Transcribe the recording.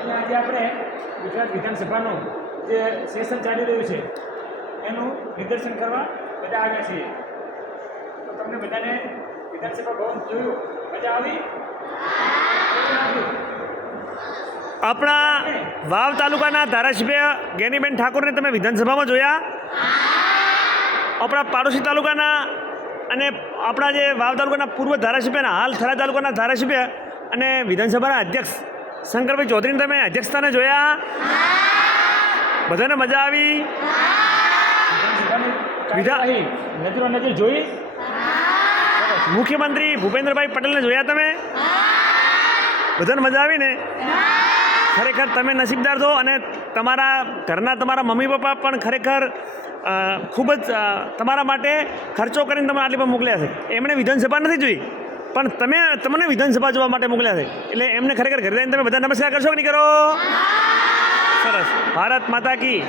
અને આજે આપણે ગુજરાત વિધાનસભાનું જે સેશન ચાલી રહ્યું છે એનું નિદર્શન કરવા બધા આવ્યા છીએ. તો તમને બધાને વિધાનસભા ભવન જોયું. મજા આવી? આપણા વાવ તાલુકાના ધારાસભ્ય જ્ઞાનીબેન ઠાકોરને તમે વિધાનસભામાં જોયા? આપણા પાડોશી તાલુકાના અને આપણા જે વાવ તાલુકાના પૂર્વ ધારાસભ્યના હાલ થરા તાલુકાના ધારાસભ્ય અને વિધાનસભાના અધ્યક્ષ શંકરભાઈ ચૌધરીને તમે અધ્યક્ષતાને જોયા? બધાને મજા આવી? નજર જોઈ મુખ્યમંત્રી ભૂપેન્દ્રભાઈ પટેલને જોયા તમે? બધાને મજા આવી ને ખરેખર તમે નસીબદાર છો અને તમારા ઘરના તમારા મમ્મી પપ્પા પણ ખરેખર ખૂબ જ તમારા માટે ખર્ચો કરીને તમે આટલી પર મોકલ્યા છે. એમણે વિધાનસભા નથી જોઈ પણ તમે તમને વિધાનસભા જોવા માટે મોકલ્યા છે. એટલે એમને ખરેખર ઘરે જઈને તમે બધા નમસ્કાર કરશો કે નહીં કરો? સરસ. ભારત માતા કી.